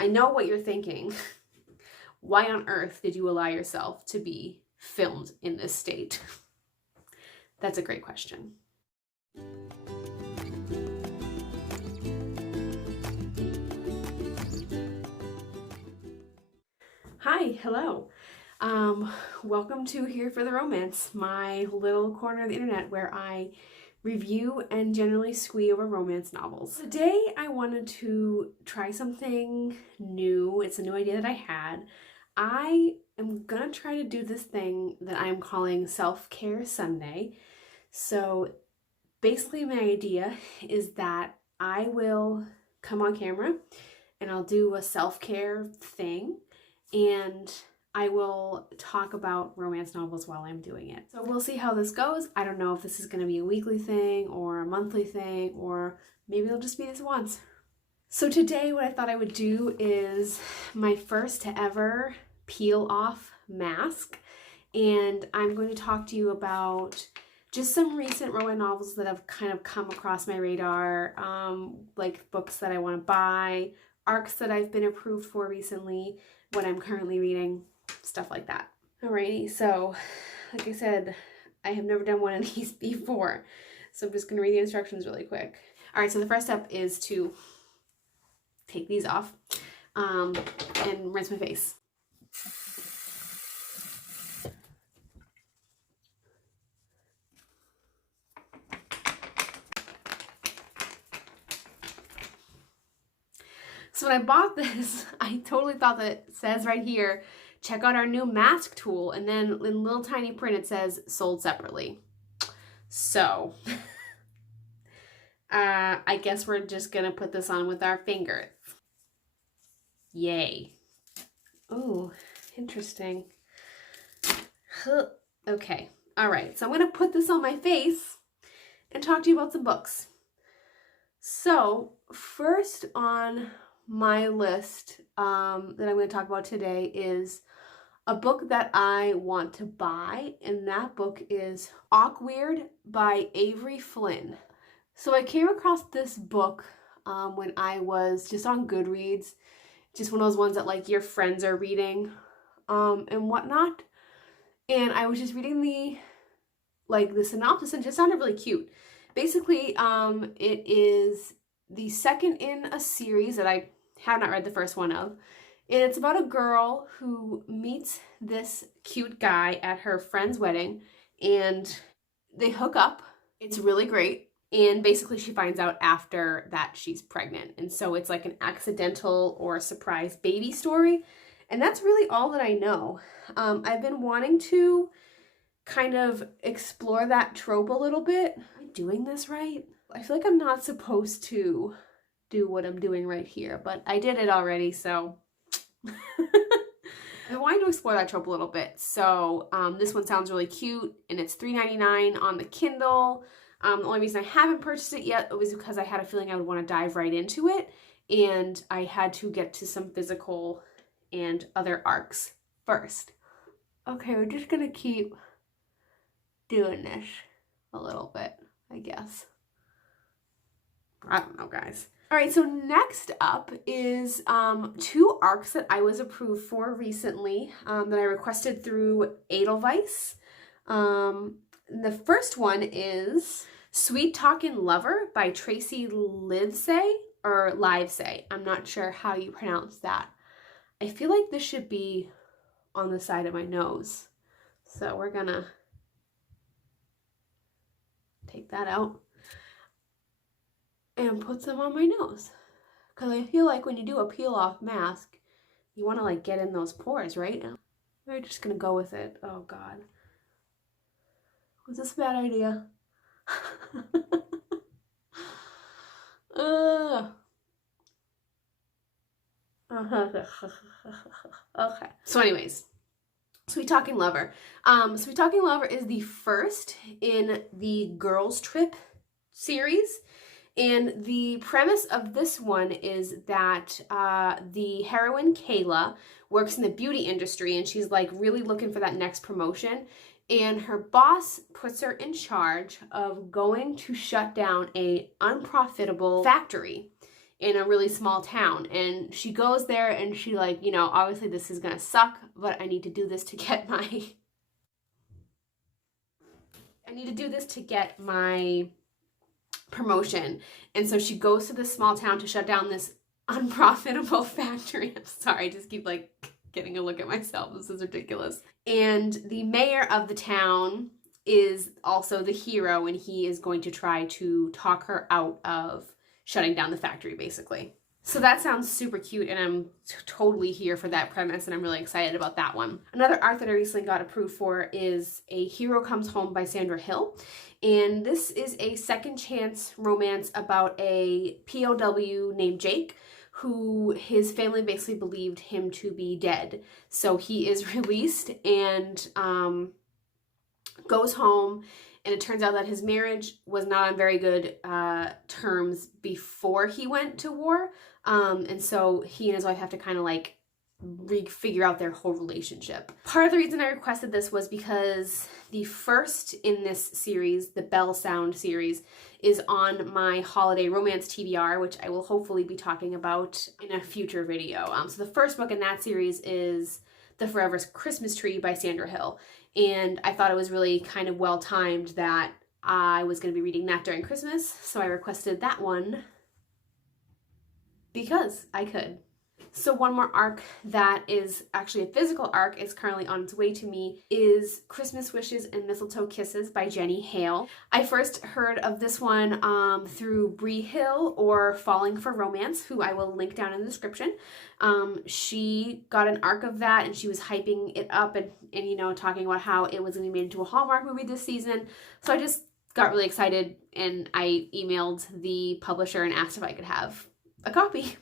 I know what you're thinking. Why on earth did you allow yourself to be filmed in this state? That's a great question. Hi, hello. Welcome to Here for the Romance, my little corner of the internet where I review and generally squee over romance novels. Today I wanted to try something new. It's a new idea that I had. I am gonna try to do this thing that I'm calling Self-Care Sunday. So basically my idea is that I will come on camera and I'll do a self-care thing, and I will talk about romance novels while I'm doing it. So we'll see how this goes. I don't know if this is going to be a weekly thing or a monthly thing, or maybe it'll just be this once. So today what I thought I would do is my first ever peel off mask, and I'm going to talk to you about just some recent romance novels that have kind of come across my radar, like books that I want to buy, arcs that I've been approved for recently, what I'm currently reading, stuff like that. Alrighty, so like I said, I have never done one of these before, so I'm just going to read the instructions really quick. Alright, so the first step is to take these off and rinse my face. So when I bought this, I totally thought that it says right here, check out our new mask tool, and then in little tiny print it says sold separately. So I guess we're just gonna put this on with our fingers. Yay. Oh, interesting. Okay, all right, so I'm gonna put this on my face and talk to you about some books. So first on my list that I'm going to talk about today is a book that I want to buy, and that book is Awkweird by Avery Flynn. So I came across this book when I was just on Goodreads, just one of those ones that like your friends are reading and whatnot, and I was just reading the synopsis and it just sounded really cute. Basically, it is the second in a series that I have not read the first one of, and it's about a girl who meets this cute guy at her friend's wedding, and they hook up. It's really great, and basically she finds out after that she's pregnant, and so it's like an accidental or a surprise baby story, and that's really all that I know. I've been wanting to kind of explore that trope a little bit. Am I doing this right? I feel like I'm not supposed to do what I'm doing right here, but I did it already, so I wanted to explore that trope a little bit. So this one sounds really cute, and it's $3.99 on the Kindle. The only reason I haven't purchased it yet was because I had a feeling I would want to dive right into it, and I had to get to some physical and other arcs first. Okay, we're just gonna keep doing this a little bit, I guess. I don't know, guys. All right, so next up is two arcs that I was approved for recently that I requested through Edelweiss. The first one is Sweet Talkin' Lover by Tracy Livesay, or Livesay. I'm not sure how you pronounce that. I feel like this should be on the side of my nose. So we're gonna take that out and put some on my nose, because I feel like when you do a peel off mask, you want to like get in those pores, right? We're just gonna go with it. Oh god, was this a bad idea? Okay, so anyways, Sweet Talking Lover. Sweet Talking Lover is the first in the Girls Trip series. And the premise of this one is that the heroine, Kayla, works in the beauty industry, and she's like really looking for that next promotion. And her boss puts her in charge of going to shut down a unprofitable factory. in a really small town. And she goes there and she like, you know, obviously this is gonna suck, but I need to do this to get my promotion. And so she goes to this small town to shut down this unprofitable factory. I'm sorry, I just keep like getting a look at myself. This is ridiculous. And the mayor of the town is also the hero, and he is going to try to talk her out of shutting down the factory, basically. So that sounds super cute, and I'm totally here for that premise, and I'm really excited about that one. Another arc that I recently got approved for is A Hero Comes Home by Bree Hill. And this is a second chance romance about a POW named Jake, who his family basically believed him to be dead. So he is released and goes home, and it turns out that his marriage was not on very good terms before he went to war. And so he and his wife have to kind of like figure out their whole relationship. Part of the reason I requested this was because the first in this series, the Bell Sound series, is on my holiday romance TBR, which I will hopefully be talking about in a future video. So the first book in that series is The Forever Christmas Tree by Bree Hill. And I thought it was really kind of well timed that I was going to be reading that during Christmas. So I requested that one because I could. So one more arc that is actually a physical arc, is currently on its way to me, is Christmas Wishes and Mistletoe Kisses by Jenny Hale. I first heard of this one through Bree Hill, or Falling for Romance, who I will link down in the description. She got an arc of that, and she was hyping it up and you know, talking about how it was going to be made into a Hallmark movie this season. So I just got really excited, and I emailed the publisher and asked if I could have a copy.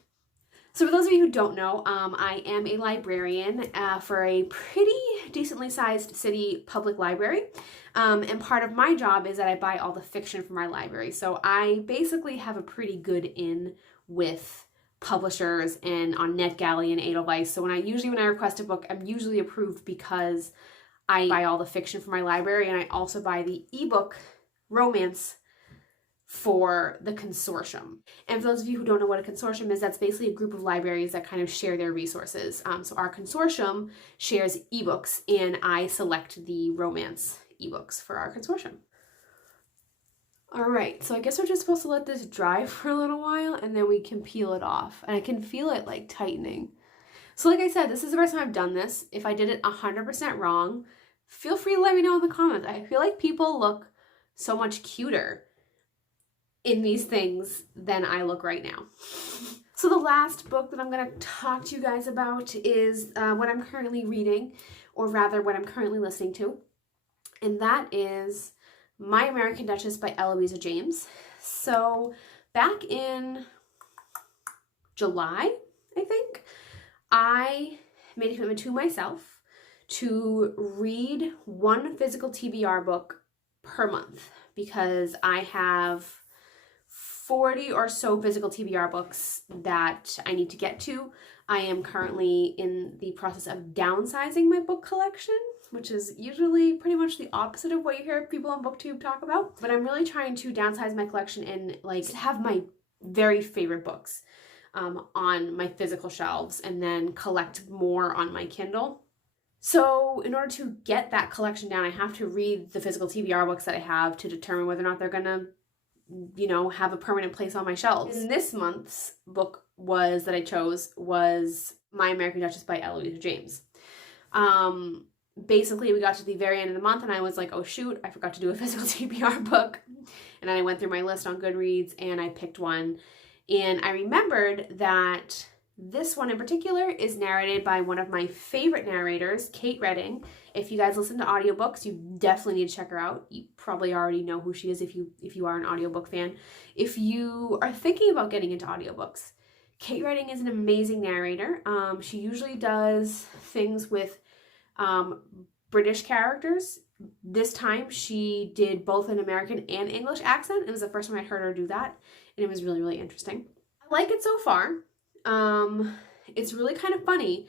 So for those of you who don't know, I am a librarian for a pretty decently sized city public library. And part of my job is that I buy all the fiction from our library. So I basically have a pretty good in with publishers and on NetGalley and Edelweiss. So when I request a book, I'm usually approved because I buy all the fiction from my library, and I also buy the ebook romance for the consortium. And for those of you who don't know what a consortium is, that's basically a group of libraries that kind of share their resources. So our consortium shares ebooks, and I select the romance ebooks for our consortium. All right, so I guess we're just supposed to let this dry for a little while, and then we can peel it off. And I can feel it like tightening. So like I said, this is the first time I've done this. If I did it 100% wrong, feel free to let me know in the comments. I feel like people look so much cuter in these things than I look right now. So the last book that I'm going to talk to you guys about is what I'm currently reading, or rather what I'm currently listening to, and that is My American Duchess by Eloisa James. So back in July, I think, I made a commitment to myself to read one physical TBR book per month, because I have 40 or so physical TBR books that I need to get to. I am currently in the process of downsizing my book collection, which is usually pretty much the opposite of what you hear people on BookTube talk about. But I'm really trying to downsize my collection and like have my very favorite books on my physical shelves, and then collect more on my Kindle. So in order to get that collection down, I have to read the physical TBR books that I have to determine whether or not they're gonna, you know, have a permanent place on my shelves. And this month's book that I chose was My American Duchess by Eloisa James. Basically, we got to the very end of the month, and I was like, oh shoot, I forgot to do a physical TBR book. And then I went through my list on Goodreads, and I picked one. And I remembered that this one in particular is narrated by one of my favorite narrators, Kate Redding. If you guys listen to audiobooks, you definitely need to check her out. You probably already know who she is if you are an audiobook fan. If you are thinking about getting into audiobooks, Kate Redding is an amazing narrator. She usually does things with British characters. This time she did both an American and English accent. It was the first time I'd heard her do that, and it was really, really interesting. I like it so far. It's really kind of funny.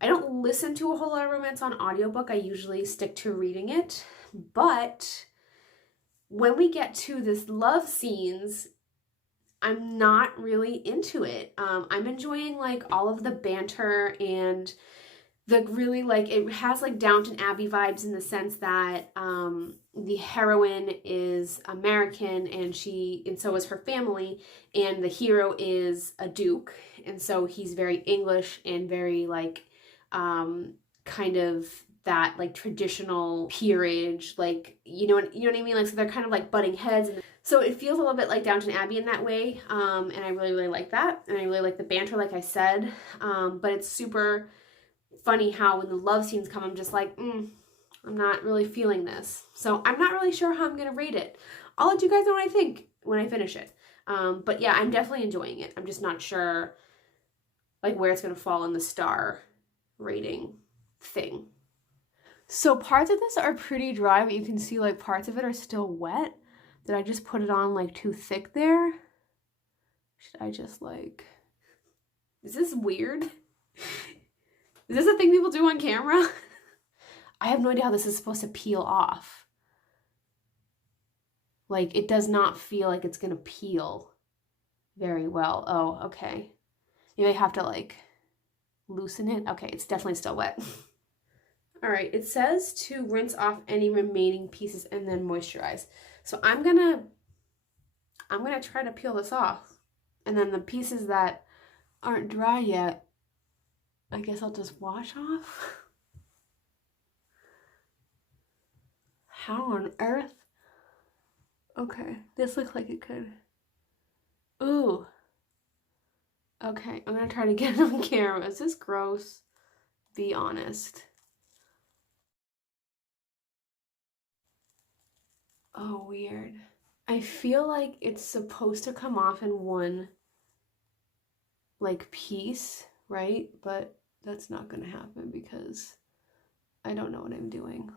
I don't listen to a whole lot of romance on audiobook. I usually stick to reading it. But when we get to this love scenes, I'm not really into it. I'm enjoying like all of the banter and the really like, it has like Downton Abbey vibes in the sense that the heroine is American and so is her family, and the hero is a duke, and so he's very English and very like kind of that like traditional peerage, like you know what I mean, like so they're kind of like butting heads, and so it feels a little bit like Downton Abbey in that way, and I really like that, and I really like the banter like I said, but it's super funny how when the love scenes come, I'm just like, I'm not really feeling this. So I'm not really sure how I'm going to rate it. I'll let you guys know what I think when I finish it. But yeah, I'm definitely enjoying it. I'm just not sure like where it's going to fall in the star rating thing. So parts of this are pretty dry, but you can see like parts of it are still wet. Did I just put it on like too thick there? Should I just like... Is this weird? Is this a thing people do on camera? I have no idea how this is supposed to peel off. Like, it does not feel like it's gonna peel very well. Oh, okay. Maybe I have to, like, loosen it. Okay, it's definitely still wet. All right, it says to rinse off any remaining pieces and then moisturize. So I'm gonna try to peel this off. And then the pieces that aren't dry yet, I guess I'll just wash off. How on earth? Okay, this looks like it could. Ooh. Okay, I'm gonna try to get it on camera. Is this gross? Be honest. Oh, weird. I feel like it's supposed to come off in one, like, piece, right? But that's not gonna happen because I don't know what I'm doing.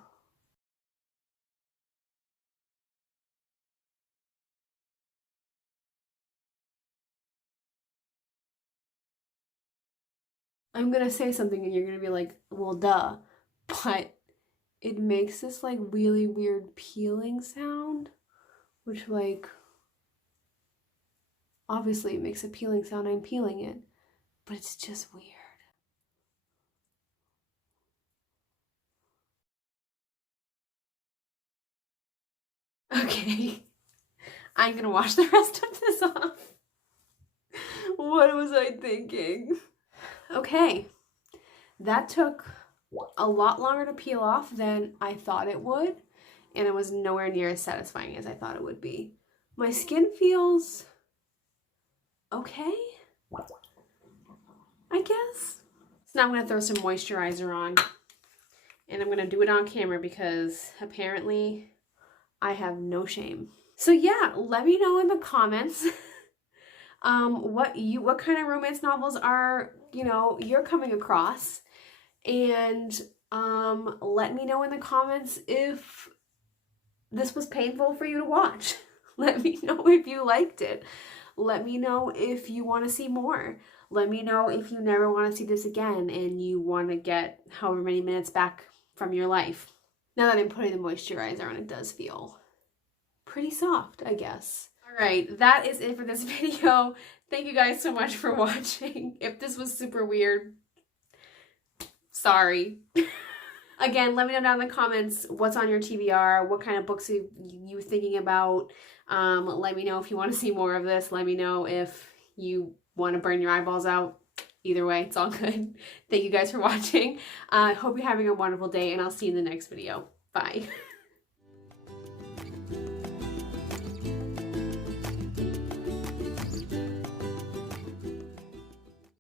I'm gonna say something and you're gonna be like, well, duh. But it makes this like really weird peeling sound, which like, obviously it makes a peeling sound, I'm peeling it, but it's just weird. Okay, I'm gonna wash the rest of this off. What was I thinking? Okay, that took a lot longer to peel off than I thought it would, and it was nowhere near as satisfying as I thought it would be. My skin feels okay, I guess. So now I'm gonna throw some moisturizer on, and I'm gonna do it on camera because apparently I have no shame. So yeah, let me know in the comments what kind of romance novels are, you know, you're coming across, and let me know in the comments if this was painful for you to watch. Let me know if you liked it. Let me know if you want to see more. Let me know if you never want to see this again and you want to get however many minutes back from your life. Now that I'm putting the moisturizer on, it does feel pretty soft, I guess. All right, that is it for this video. Thank you guys so much for watching. If this was super weird, sorry. Again, let me know down in the comments what's on your TBR, what kind of books you thinking about. Let me know if you want to see more of this. Let me know if you want to burn your eyeballs out. Either way, it's all good. Thank you guys for watching. I hope you're having a wonderful day, and I'll see you in the next video. Bye.